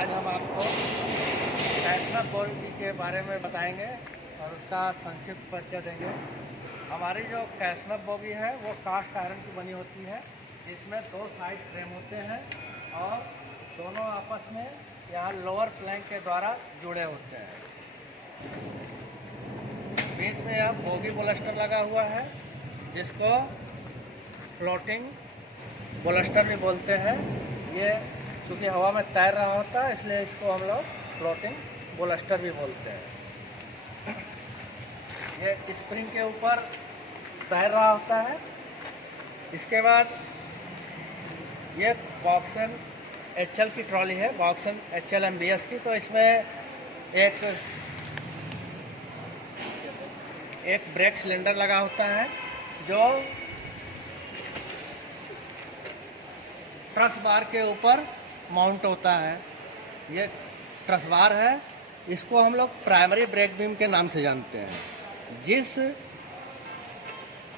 आज हम आपको कैसनर बोगी के बारे में बताएंगे और उसका संक्षिप्त परिचय देंगे। हमारी जो कैसनर बोगी है वो कास्ट आयरन की बनी होती है, जिसमें दो साइड फ्रेम होते हैं और दोनों आपस में यहाँ लोअर प्लैंक के द्वारा जुड़े होते हैं। बीच में यह बोगी बोलस्टर लगा हुआ है, जिसको फ्लोटिंग बोलस्टर भी बोलते हैं। ये चूँकि हवा में तैर रहा होता है, इसलिए इसको हम लोग फ्लोटिंग बोलस्टर भी बोलते हैं। ये स्प्रिंग के ऊपर तैर रहा होता है। इसके बाद ये बॉक्सन HL की ट्रॉली है, बॉक्सन HL MBS की। तो इसमें एक ब्रेक सिलेंडर लगा होता है, जो ट्रस बार के ऊपर माउंट होता है। ये ट्रस बार है, इसको हम लोग प्राइमरी ब्रेक बीम के नाम से जानते हैं। जिस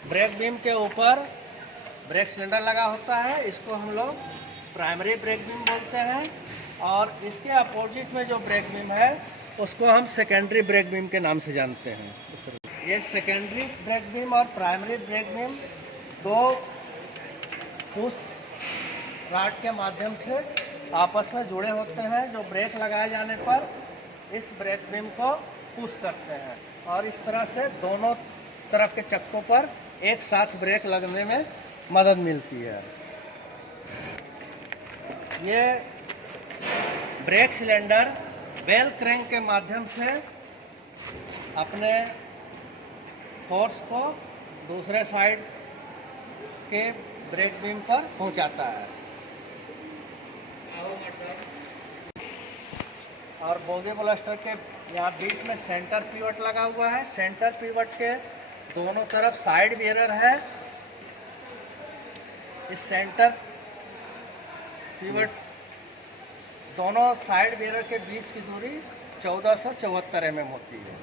ब्रेक बीम के ऊपर ब्रेक सिलेंडर लगा होता है, इसको हम लोग प्राइमरी ब्रेक बीम बोलते हैं, और इसके अपोजिट में जो ब्रेक बीम है उसको हम सेकेंडरी ब्रेक बीम के नाम से जानते हैं। ये सेकेंडरी ब्रेक बीम और प्राइमरी ब्रेक बीम दो पुश रॉड के माध्यम से आपस में जुड़े होते हैं, जो ब्रेक लगाए जाने पर इस ब्रेक बीम को पुश करते हैं, और इस तरह से दोनों तरफ के चक्कों पर एक साथ ब्रेक लगने में मदद मिलती है। ये ब्रेक सिलेंडर बेल क्रैंक के माध्यम से अपने फोर्स को दूसरे साइड के ब्रेक बीम पर पहुंचाता है। और बोगी बोलस्टर के यहाँ बीच में सेंटर पिवट लगा हुआ है। सेंटर पिवट के दोनों तरफ साइड बेरर है। इस सेंटर पिवट दोनों साइड बेरर के बीच की दूरी 1474 mm होती है।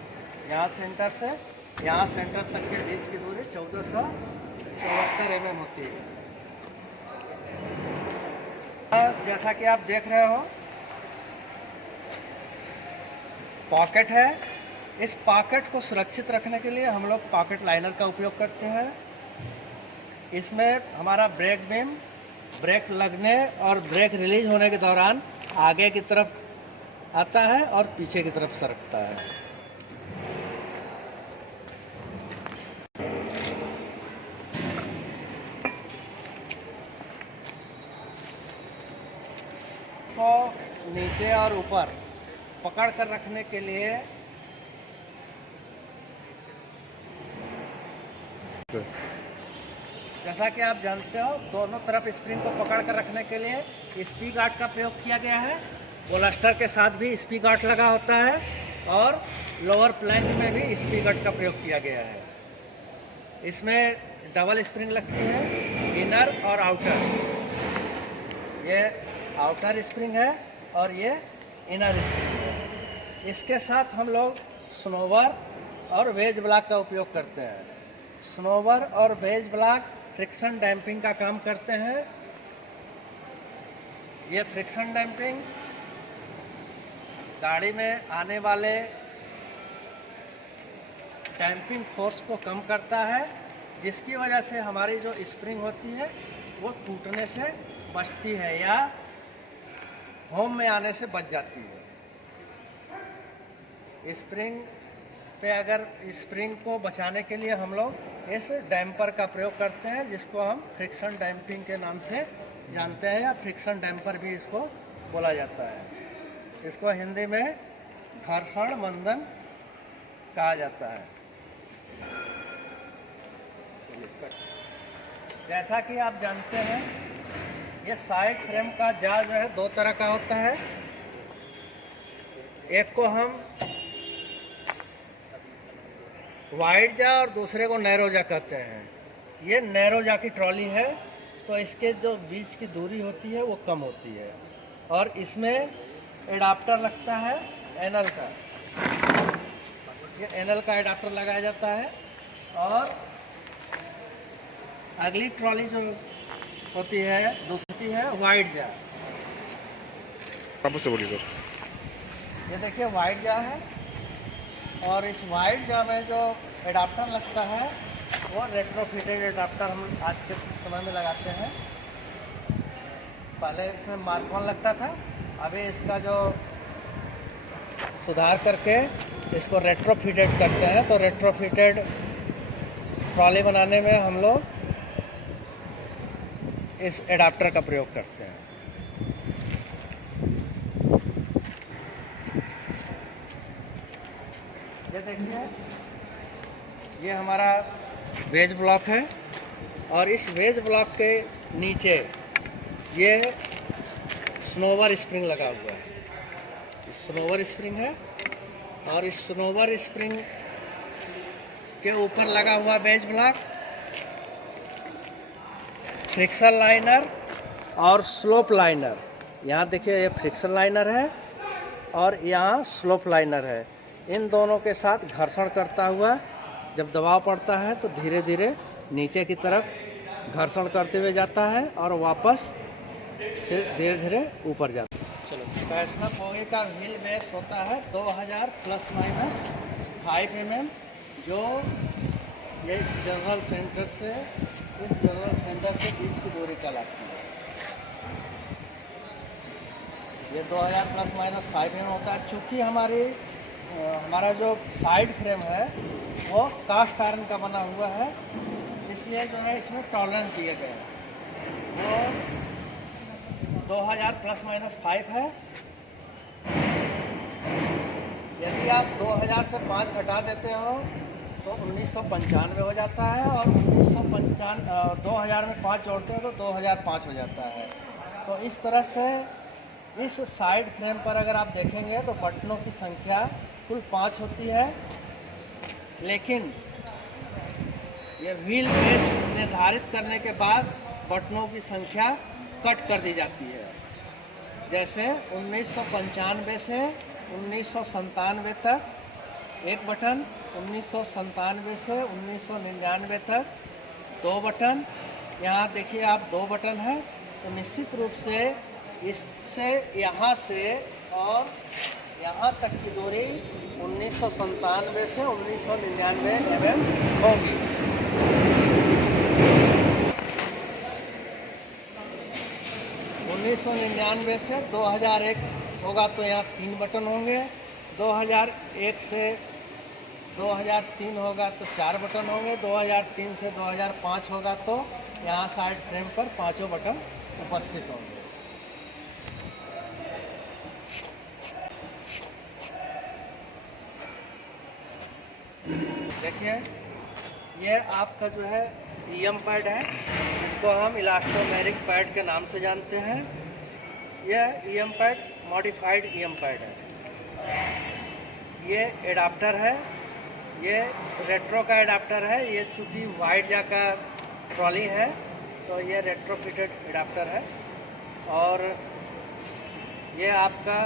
यहाँ सेंटर से यहाँ सेंटर तक के बीच की दूरी 1474 mm होती है। जैसा कि आप देख रहे हो, पॉकेट है। इस पॉकेट को सुरक्षित रखने के लिए हम लोग पॉकेट लाइनर का उपयोग करते हैं। इसमें हमारा ब्रेक बीम ब्रेक लगने और ब्रेक रिलीज होने के दौरान आगे की तरफ आता है और पीछे की तरफ सरकता है। को नीचे और ऊपर पकड़ कर रखने के लिए जैसा कि आप जानते हो, दोनों तरफ स्प्रिंग को पकड़ कर रखने के लिए स्पी गार्ड का प्रयोग किया गया है। बोलस्टर के साथ भी स्पी गार्ड लगा होता है, और लोअर प्लैंक में भी स्पी गार्ड का प्रयोग किया गया है। इसमें डबल स्प्रिंग लगती है, इनर और आउटर। ये आउटर स्प्रिंग है और ये इनर स्प्रिंग है। इसके साथ हम लोग स्नोवर और वेज ब्लॉक का उपयोग करते हैं। स्नोवर और वेज ब्लॉक फ्रिक्शन डैम्पिंग का काम करते हैं। ये फ्रिक्शन डैम्पिंग गाड़ी में आने वाले डैम्पिंग फोर्स को कम करता है, जिसकी वजह से हमारी जो स्प्रिंग होती है वो टूटने से बचती है या होम में आने से बच जाती है। स्प्रिंग पे अगर स्प्रिंग को बचाने के लिए हम लोग इस डैम्पर का प्रयोग करते हैं, जिसको हम फ्रिक्शन डैम्पिंग के नाम से जानते हैं, या फ्रिक्शन डैम्पर भी इसको बोला जाता है। इसको हिंदी में घर्षण मंदन कहा जाता है। जैसा कि आप जानते हैं, ये साइड फ्रेम का जाल जो है दो तरह का होता है। एक को हम वाइड जा और दूसरे को नैरो जा कहते हैं। ये नैरो जा की ट्रॉली है, तो इसके जो बीच की दूरी होती है वो कम होती है, और इसमें एडाप्टर लगता है एनल का। ये एनल का एडाप्टर लगाया जाता है। और अगली ट्रॉली जो होती है दूसरी है वाइड जा। वापस से बोलिए सर। ये देखिए वाइट जा है, और इस वाइट जा में जो एडाप्टर लगता है वो रेट्रोफिटेड एडाप्टर हम आज के समय में लगाते हैं। पहले इसमें मार्कॉन लगता था, अभी इसका जो सुधार करके इसको रेट्रोफिटेड करते हैं। तो रेट्रोफिटेड ट्रॉली बनाने में हम लोग इस एडाप्टर का प्रयोग करते हैं। ये देखिए, ये हमारा वेज ब्लॉक है, और इस वेज ब्लॉक के नीचे ये स्नोवर स्प्रिंग लगा हुआ है। स्नोवर स्प्रिंग है, और इस स्नोवर स्प्रिंग के ऊपर लगा हुआ वेज ब्लॉक, फ्रिक्शन लाइनर और स्लोप लाइनर। यहाँ देखिए, ये फ्रिक्शन लाइनर है और यहाँ स्लोप लाइनर है। इन दोनों के साथ घर्षण करता हुआ जब दबाव पड़ता है तो धीरे धीरे नीचे की तरफ घर्षण करते हुए जाता है और वापस फिर धीरे धीरे ऊपर जाता है। चलो, कैसनब बोगी का व्हील बेस होता है 2000 ± 5 mm, जो ये इस जनरल सेंटर से इस जनरल सेंटर के बीच की दूरी कहलाती है। ये 2000 ± 5 mm होता है। चूँकि हमारा जो साइड फ्रेम है वो कास्ट आयरन का बना हुआ है, इसलिए जो है इसमें टॉलरेंस दिए गए हैं। वो 2000 ± 5 है। यदि आप 2000 से 5 घटा देते हो तो 1995 हो जाता है, और 2000 में 5 जोड़ते हो तो 2005 हो जाता है। तो इस तरह से इस साइड फ्रेम पर अगर आप देखेंगे तो बटनों की संख्या कुल 5 होती है, लेकिन ये व्हील बेस निर्धारित करने के बाद बटनों की संख्या कट कर दी जाती है। जैसे 1995 से 1997 तक एक बटन, 1997 से 1999 तक 2 बटन। यहाँ देखिए आप 2 बटन है, तो निश्चित रूप से इससे यहाँ से और यहाँ तक की दूरी 1997 से 1999 mm होगी। उन्नीस से 2001 होगा तो यहाँ 3 बटन होंगे, 2001 से 2003 होगा तो 4 बटन होंगे, 2003 से 2005 होगा तो यहाँ साइड फ्रेम पर 5 बटन उपस्थित होंगे। देखिए, ये आपका जो है ईएम पैड है, इसको हम इलास्टोमेरिक पैड के नाम से जानते हैं। यह EM pad modified EM pad है। ये एडाप्टर है, ये रेट्रो का एडाप्टर है। ये चूँकि वाइड जा का ट्रॉली है तो ये रेट्रोफिटेड एडाप्टर है। और ये आपका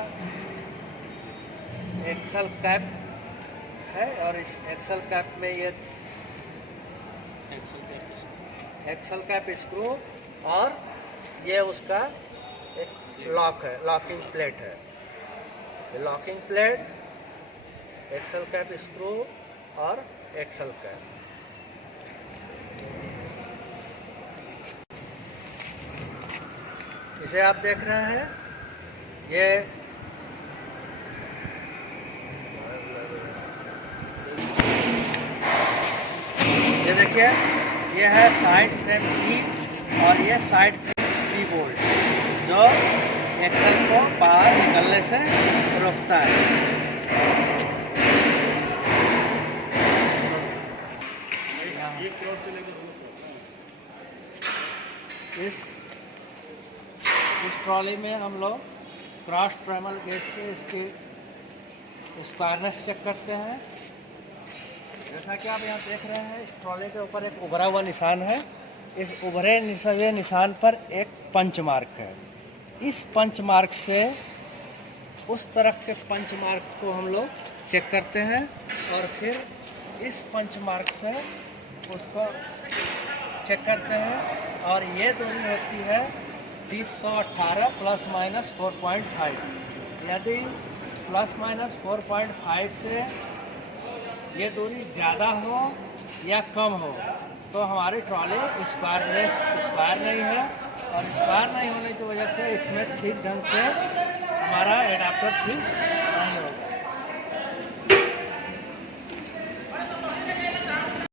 एक्सल कैप है, और इस एक्सल कैप में ये एक्सल कैप स्क्रू, और ये उसका लॉक है, लॉकिंग प्लेट है। ये locking plate, axle cap screw और एक्सल कैप। इसे आप देख रहे हैं, ये देखिए, ये है साइड फ्रेम की, और ये साइड फ्रेम की बोल्ट जो एक्सल को बाहर निकलने से रोकता है। इस ट्रॉली में हम लोग क्रॉस ट्रैमल गेज से इसकी स्क्वायरनेस चेक करते हैं। जैसा कि आप यहाँ देख रहे हैं, इस ट्रॉली के ऊपर एक उभरा हुआ निशान है। इस उभरे हुए निशान पर एक पंच मार्क है। इस पंच मार्क से उस तरफ के पंच मार्क को हम लोग चेक करते हैं, और फिर इस पंच मार्क से उसको चेक करते हैं। और ये दूरी होती है 3018 प्लस माइनस 4.5। यदि प्लस माइनस 4.5 से ये दूरी ज़्यादा हो या कम हो तो हमारी ट्रॉली स्क्वायर नहीं है, और स्क्वायर नहीं होने की वजह से इसमें ठीक ढंग से हमारा एडाप्टर ठीक नहीं होगा।